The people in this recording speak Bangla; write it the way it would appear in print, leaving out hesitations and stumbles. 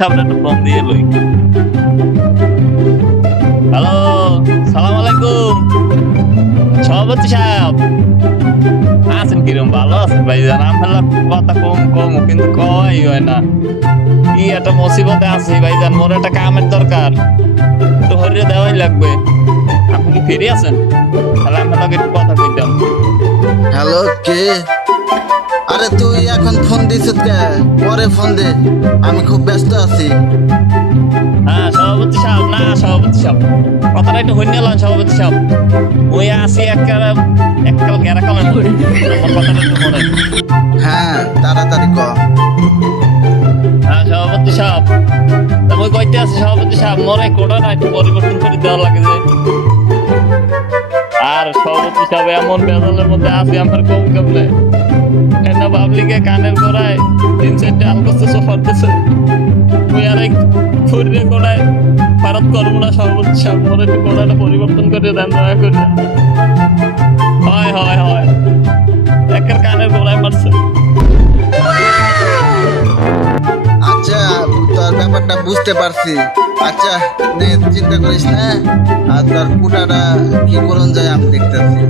সাহেবের একটা ফোন দিয়ে লই। হ্যালো, সালাম আলাইকুম সভাপতি সাহেব। আছেন কিরম? ভালো আছেন ভাইজান? আমার কথা কম কম কিন্তু কই হয় না। কি একটা মুসিবতে আছি ভাইজান, মোর একটা কামের দরকার, তো হরিয়ে দেওয়াই লাগবে। আপনি কি ফিরে আছেন? তাহলে আমার লগে একটু কথা কইতাম। হ্যালো, কে? আরে তুই এখন ফোন দিছিস কে? পরে ফোন দে, আমি খুব ব্যস্ত আছি। হ্যাঁ সভাপতি সাহেব, না সভাপতি সাহেব কথাটা একটু হইন নিলাম সভাপতি সাহেব। ওই আসি এককাল গেরা কালের আমার কথাটা একটু মনে। হ্যাঁ, তাড়াতাড়ি ক। হ্যাঁ সভাপতি সাহেব, তা মই কইতে আছি সভাপতি সাহেব, মোর এই কোডাটা একটু পরিবর্তন করে দেওয়া লাগে যে। আর সভাপতি সাহেব এমন বেজালের মধ্যে আছি আমার কম কেমনে, না পাবলিকে কানের গোড়ায় 3-4টা আলগোস্ত সোফার দিছে। ওই আর এক শরীরে গোড়ায় ভারত করবো না সভাপতি সাহেব, মোর একটু গোড়াটা পরিবর্তন করে দেন দয়া করে। হয় হয় হয়, একের কানের গোড়ায় মারছে। আচ্ছা, তোর ব্যাপারটা বুঝতে পারছি। আচ্ছা, নে চিন্তা করিস না। আর তোর পুটাটা কি করুন যায় আমি দেখতেছি।